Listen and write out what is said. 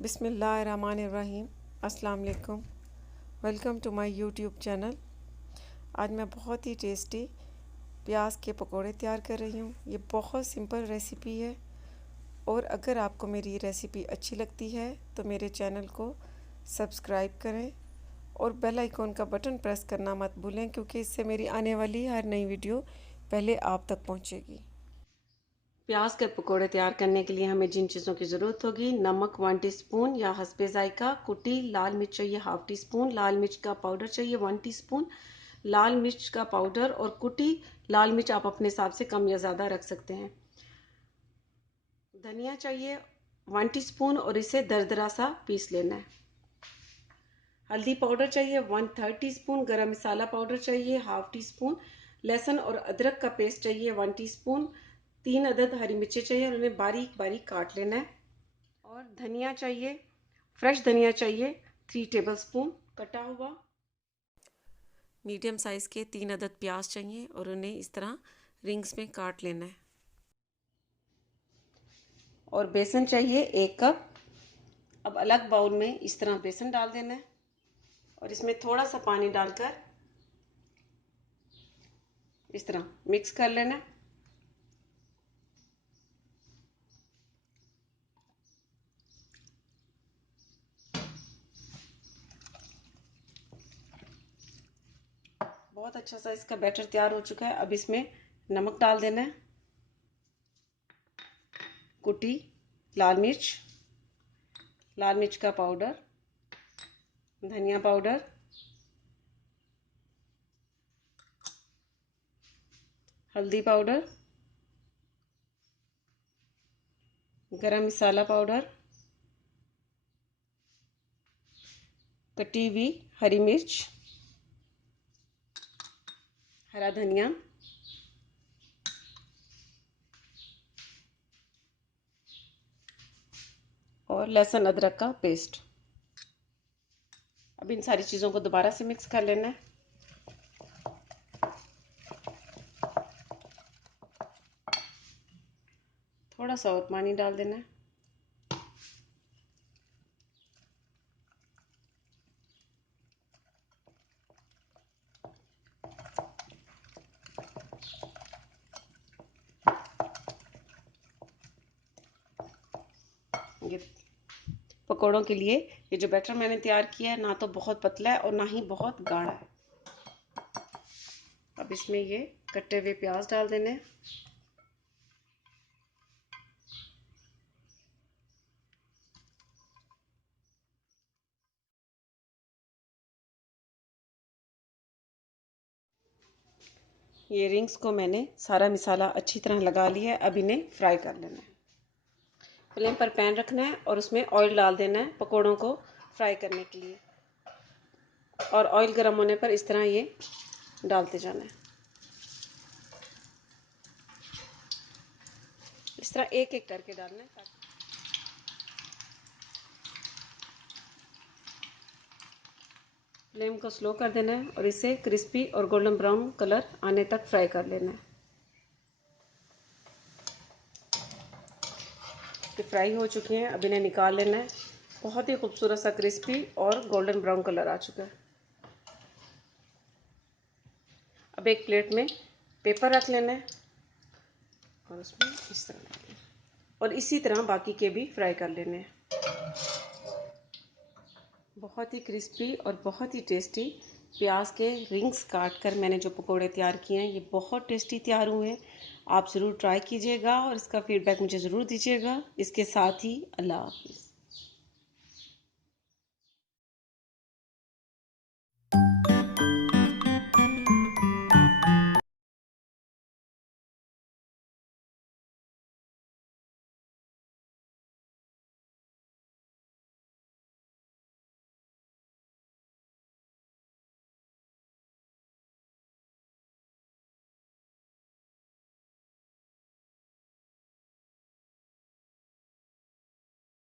बिस्मिल्लाहिर्रहमानिर्रहीम। अस्सलाम वालेकुम। Welcome to my YouTube channel. आज मैं बहुत ही टेस्टी प्याज के पकोड़े तैयार कर रही हूँ। ये बहुत सिंपल रेसिपी है और अगर आपको मेरी रेसिपी अच्छी लगती है तो मेरे चैनल को सब्सक्राइब करें और बेल आइकॉन का बटन प्रेस करना मत भूलें, क्योंकि इससे मेरी आने वाली हर नई वीडियो पहले आप तक पहुँचेगी। प्याज के पकोड़े तैयार करने के लिए हमें जिन चीज़ों की ज़रूरत होगी: नमक 1 टीस्पून या हस्बे जायका, कुटी लाल मिर्च चाहिए ½ टीस्पून, लाल मिर्च का पाउडर चाहिए 1 टीस्पून, लाल मिर्च का पाउडर और कुटी लाल मिर्च आप अपने हिसाब से कम या ज़्यादा रख सकते हैं। धनिया चाहिए 1 टीस्पून और इसे दरदरा सा पीस लेना है। हल्दी पाउडर चाहिए 1/3 टीस्पून, गरम मसाला पाउडर चाहिए ½ टीस्पून, लहसुन और अदरक का पेस्ट चाहिए 1 टीस्पून, 3 अदद हरी मिर्चें चाहिए और उन्हें बारीक बारीक काट लेना है। और धनिया चाहिए, फ्रेश धनिया चाहिए 3 टेबलस्पून कटा हुआ। मीडियम साइज़ के 3 अदद प्याज चाहिए और उन्हें इस तरह रिंग्स में काट लेना है। और बेसन चाहिए 1 कप। अब अलग बाउल में इस तरह बेसन डाल देना है और इसमें थोड़ा सा पानी डालकर इस तरह मिक्स कर लेना है। बहुत अच्छा सा इसका बैटर तैयार हो चुका है। अब इसमें नमक डाल देना है, कुटी लाल मिर्च का पाउडर, धनिया पाउडर, हल्दी पाउडर, गरम मसाला पाउडर, कटी हुई हरी मिर्च, हरा धनिया और लहसुन अदरक का पेस्ट। अब इन सारी चीज़ों को दोबारा से मिक्स कर लेना है। थोड़ा सा और पानी डाल देना है। ये पकौड़ों के लिए ये जो बैटर मैंने तैयार किया है ना तो बहुत पतला है और ना ही बहुत गाढ़ा है। अब इसमें ये कटे हुए प्याज डाल देने हैं। ये रिंग्स को मैंने सारा मसाला अच्छी तरह लगा लिया है। अब इन्हें फ्राई कर लेना है। फ्लेम पर पैन रखना है और उसमें ऑयल डाल देना है पकौड़ों को फ्राई करने के लिए। और ऑयल गर्म होने पर इस तरह ये डालते जाना है। इस तरह एक एक करके डालना है। फ्लेम को स्लो कर देना है और इसे क्रिस्पी और गोल्डन ब्राउन कलर आने तक फ्राई कर लेना है। ये फ्राई हो चुके हैं, अब इन्हें निकाल लेना है। बहुत ही खूबसूरत सा क्रिस्पी और गोल्डन ब्राउन कलर आ चुका है। अब एक प्लेट में पेपर रख लेना है और उसमें इस तरह डालना है और इसी तरह बाकी के भी फ्राई कर लेने हैं। बहुत ही क्रिस्पी और बहुत ही टेस्टी प्याज के रिंग्स काट कर मैंने जो पकोड़े तैयार किए हैं ये बहुत टेस्टी तैयार हुए हैं। आप ज़रूर ट्राई कीजिएगा और इसका फीडबैक मुझे ज़रूर दीजिएगा। इसके साथ ही अल्लाह हाफिज़।